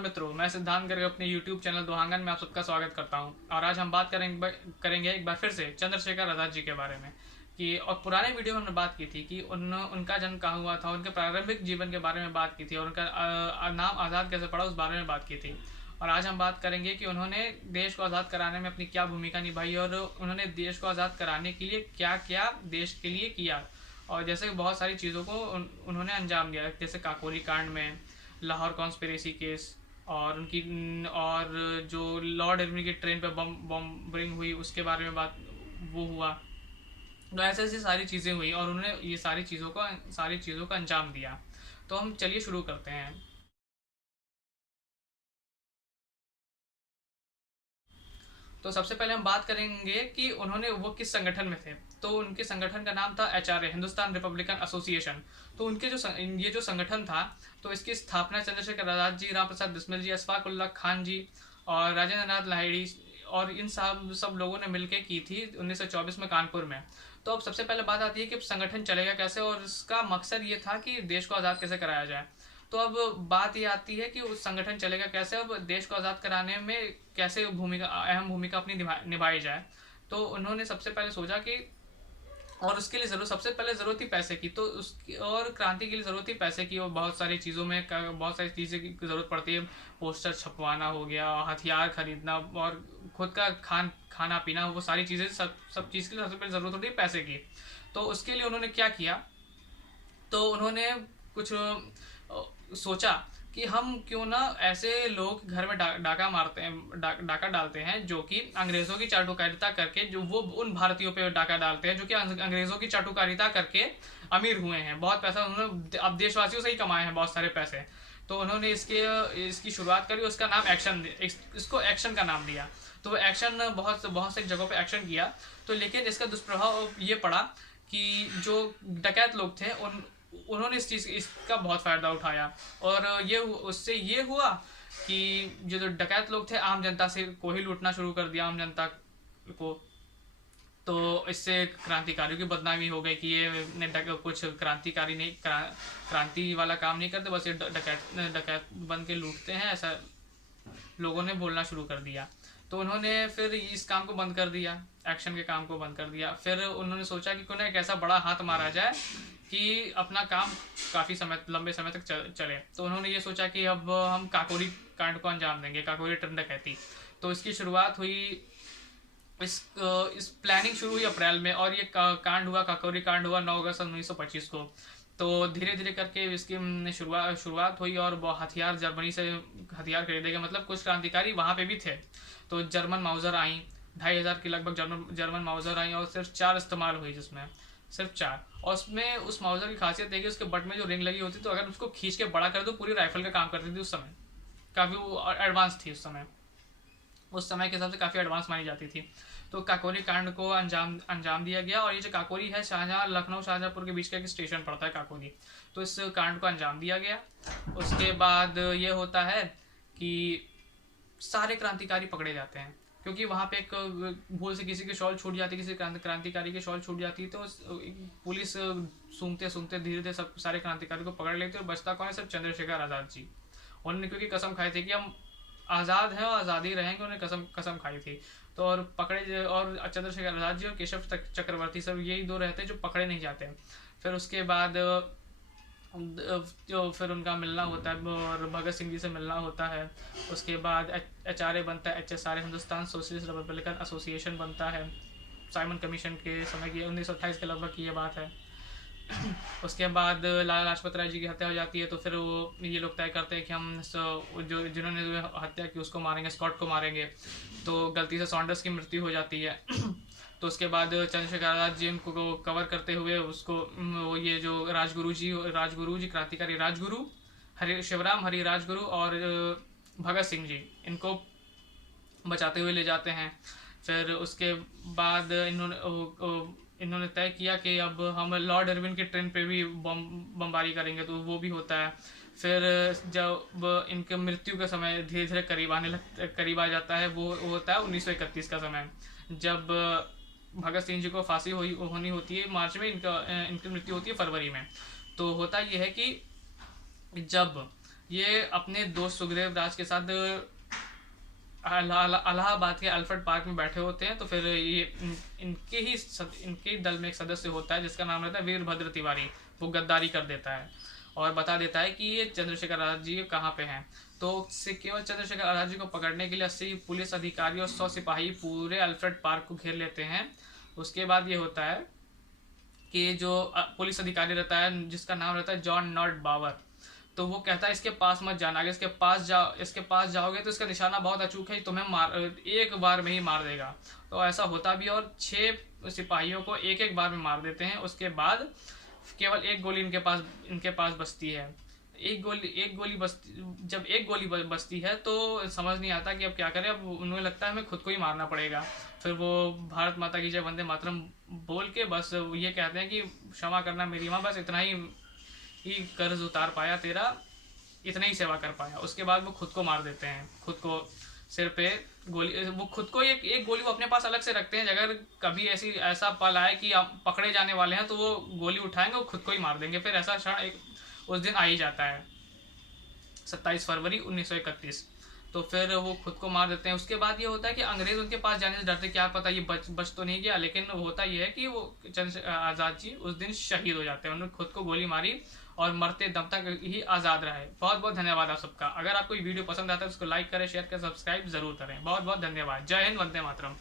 मित्रों, मैं सिद्धांत गर्ग अपने YouTube चैनल दोहांगन में आप सबका स्वागत करता हूं। और आज हम बात करेंगे एक बार फिर से चंद्रशेखर आज़ाद जी के बारे में। कि और पुराने वीडियो में हमने बात की थी कि उनका जन्म कहाँ हुआ था, उनके प्रारंभिक जीवन के बारे में बात की थी और उनका नाम आज़ाद कैसे पड़ा उस बारे में बात की थी। और आज हम बात करेंगे कि उन्होंने देश को आज़ाद कराने में अपनी क्या भूमिका निभाई और उन्होंने देश को आज़ाद कराने के लिए क्या क्या देश के लिए किया। और जैसे बहुत सारी चीज़ों को उन्होंने अंजाम दिया, जैसे काकोरी कांड में, लाहौर कॉन्स्पिरेसी केस, और उनकी और जो लॉर्ड इरविन की ट्रेन पे बॉम्बिंग हुई उसके बारे में बात वो हुआ। तो ऐसे ऐसी सारी चीज़ें हुई और उन्होंने ये सारी चीज़ों का अंजाम दिया। तो हम चलिए शुरू करते हैं। तो सबसे पहले हम बात करेंगे कि उन्होंने वो किस संगठन में थे। तो उनके संगठन का नाम था एचआरए, हिंदुस्तान रिपब्लिकन एसोसिएशन। तो उनके ये जो संगठन था, तो इसकी स्थापना चंद्रशेखर आजाद जी, राम प्रसाद बिस्मिल जी, अशफाक उल्लाह खान जी और राजेंद्र नाथ लाहिड़ी और इन सब लोगों ने मिलकर की थी 1924 में कानपुर में। तो अब सबसे पहले बात आती है कि संगठन चलेगा कैसे और इसका मकसद ये था कि देश को आज़ाद कैसे कराया जाए। तो अब बात ये आती है कि उस संगठन चलेगा कैसे, अब देश को आज़ाद कराने में कैसे अहम भूमिका अपनी निभाई जाए। तो उन्होंने सबसे पहले सोचा कि और उसके लिए सबसे पहले ज़रूरत थी पैसे की। तो उसकी और क्रांति के लिए ज़रूरत थी पैसे की और बहुत सारी चीज़ें की ज़रूरत पड़ती है। पोस्टर छपवाना हो गया, हथियार खरीदना और खुद का खाना पीना, वो सारी चीज़ें सब चीज़ के लिए सबसे पहले ज़रूरत होती है पैसे की। तो उसके लिए उन्होंने क्या किया, तो उन्होंने कुछ सोचा कि हम क्यों ना ऐसे लोग घर में डाका मारते हैं, डाका डालते हैं जो कि अंग्रेज़ों की चाटुकारिता करके, जो वो उन भारतीयों पे डाका डालते हैं जो कि अंग्रेज़ों की चाटुकारिता करके अमीर हुए हैं, बहुत पैसा उन्होंने अब देशवासियों से ही कमाए हैं, बहुत सारे पैसे। तो उन्होंने इसकी शुरुआत करी, उसका नाम इसको एक्शन का नाम दिया। तो वो एक्शन बहुत बहुत सी जगहों पे एक्शन किया। तो लेकिन इसका दुष्प्रभाव ये पड़ा कि जो डकैत लोग थे उन्होंने इसका बहुत फ़ायदा उठाया। और उससे ये हुआ कि जो डकैत लोग थे आम जनता से को ही लूटना शुरू कर दिया, आम जनता को। तो इससे क्रांतिकारियों की बदनामी हो गई कि ये कुछ क्रांतिकारी नहीं, क्रांति वाला काम नहीं करते, बस ये डकैत बन के लूटते हैं, ऐसा लोगों ने बोलना शुरू कर दिया। तो उन्होंने फिर इस काम को बंद कर दिया, एक्शन के काम को बंद कर दिया। फिर उन्होंने सोचा कि क्यों एक ऐसा बड़ा हाथ मारा जाए कि अपना काम काफ़ी लंबे समय तक चले। तो उन्होंने ये सोचा कि अब हम काकोरी कांड को अंजाम देंगे, काकोरी ट्रेन डकैती। तो इसकी शुरुआत हुई, इस प्लानिंग शुरू हुई अप्रैल में और ये कांड हुआ, काकोरी कांड हुआ 9 अगस्त 1925 को। तो धीरे धीरे करके इसकी शुरुआत हुई और हथियार जर्मनी से हथियार खरीदे गए, मतलब कुछ क्रांतिकारी वहाँ पे भी थे। तो जर्मन माउजर आई, 2500 के लगभग जर्मन माउजर आई और सिर्फ 4 इस्तेमाल हुई, जिसमें सिर्फ 4। और उसमें उस माउजर की खासियत है कि उसके बट में जो रिंग लगी होती, तो अगर उसको खींच के बड़ा कर दो पूरी राइफल का काम करती थी। उस समय काफ़ी वो एडवांस थी, उस समय के हिसाब से काफ़ी एडवांस मानी जाती थी। तो काकोरी कांड को अंजाम दिया गया। और ये जो काकोरी है, लखनऊ शाहजहाँपुर के बीच का एक स्टेशन पड़ता है काकोरी। तो इस कांड को अंजाम दिया गया। उसके बाद ये होता है कि सारे क्रांतिकारी पकड़े जाते हैं, क्योंकि वहाँ पे एक भूल से किसी की शॉल छूट जाती, किसी क्रांतिकारी की शॉल छूट जाती, तो पुलिस सूंघते सूंघते धीरे धीरे सब सारे क्रांतिकारी को पकड़ लेते और बचता कौन है, सिर्फ चंद्रशेखर आज़ाद जी। उन्होंने क्योंकि कसम खाई थी कि हम आज़ाद हैं और आज़ादी रहेंगे, उन्हें कसम खाई थी। तो और पकड़े, और चंद्रशेखर आज़ाद जी और केशव चक्रवर्ती, सब यही दो रहते हैं जो पकड़े नहीं जाते हैं। फिर उसके बाद जो फिर उनका मिलना होता है और भगत सिंह जी से मिलना होता है। उसके बाद एचआरए बनता है, HSRA, Hindustan socialist Republican association बनता है, साइमन कमीशन के समय की 1928 के लगभग की ये बात है। उसके बाद लाला लाजपत राय जी की हत्या हो जाती है। तो फिर वो ये लोग तय करते हैं कि हम जिन्होंने हत्या की उसको मारेंगे, स्कॉट को मारेंगे। तो गलती से सॉन्डर्स की मृत्यु हो जाती है। तो उसके बाद चंद्रशेखर आज़ाद जी उनको कवर करते हुए उसको ये जो राजगुरु जी क्रांतिकारी राजगुरु शिवराम हरि राजगुरु और भगत सिंह जी, इनको बचाते हुए ले जाते हैं। फिर उसके बाद इन्होंने तय किया कि अब हम लॉर्ड इरविन की ट्रेन पे भी बमबारी करेंगे, तो वो भी होता है। फिर जब इनके मृत्यु का समय धीरे धीरे करीब आ जाता है, वो होता है 1931 का समय, जब भगत सिंह जी को फांसी होनी होती है मार्च में, इनकी मृत्यु होती है फरवरी में। तो होता ये है कि जब ये अपने दोस्त सुखदेव राज के साथ इलाहाबाद के अल्फ्रेड पार्क में बैठे होते हैं। तो फिर ये इनके दल में एक सदस्य होता है जिसका नाम रहता है वीरभद्र तिवारी। वो गद्दारी कर देता है और बता देता है कि ये चंद्रशेखर आजाद जी कहाँ पे हैं। तो केवल चंद्रशेखर आजाद जी को पकड़ने के लिए 80 पुलिस अधिकारी और 100 सिपाही पूरे अल्फ्रेड पार्क को घेर लेते हैं। उसके बाद ये होता है कि जो पुलिस अधिकारी रहता है जिसका नाम रहता है जॉन नॉट बावर, तो वो कहता है इसके पास मत जाना, अगर इसके पास जाओगे तो इसका निशाना बहुत अचूक है, तुम्हें एक बार में ही मार देगा। तो ऐसा होता भी और 6 सिपाहियों को एक एक बार में मार देते हैं। उसके बाद केवल एक गोली इनके पास बचती है। जब एक गोली बचती है तो समझ नहीं आता कि अब क्या करें। अब उन्हें लगता है हमें खुद को ही मारना पड़ेगा। फिर वो भारत माता की जय वंदे मातरम बोल के बस ये कहते हैं कि क्षमा करना मेरी माँ, बस इतना ही कर्ज उतार पाया तेरा, इतना ही सेवा कर पाया। उसके बाद वो खुद को मार देते हैं, खुद को सिर पे गोली, वो खुद को एक गोली वो अपने पास अलग से रखते हैं। अगर कभी ऐसा पल आए कि आप पकड़े जाने वाले हैं तो वो गोली उठाएंगे और खुद को ही मार देंगे। फिर ऐसा क्षण उस दिन आ ही जाता है 27 फरवरी 1931। तो फिर वो खुद को मार देते हैं। उसके बाद ये होता है कि अंग्रेज उनके पास जाने से डरते, क्या पता ये बच तो नहीं गया, लेकिन होता ये है कि वो आज़ाद जी उस दिन शहीद हो जाते हैं। उन्होंने खुद को गोली मारी और मरते दम तक ही आज़ाद रहे। बहुत बहुत धन्यवाद आप सबका। अगर आपको ये वीडियो पसंद आता है तो उसको लाइक करें, शेयर करें, सब्सक्राइब जरूर करें। बहुत बहुत धन्यवाद। जय हिंद, वंदे मातरम।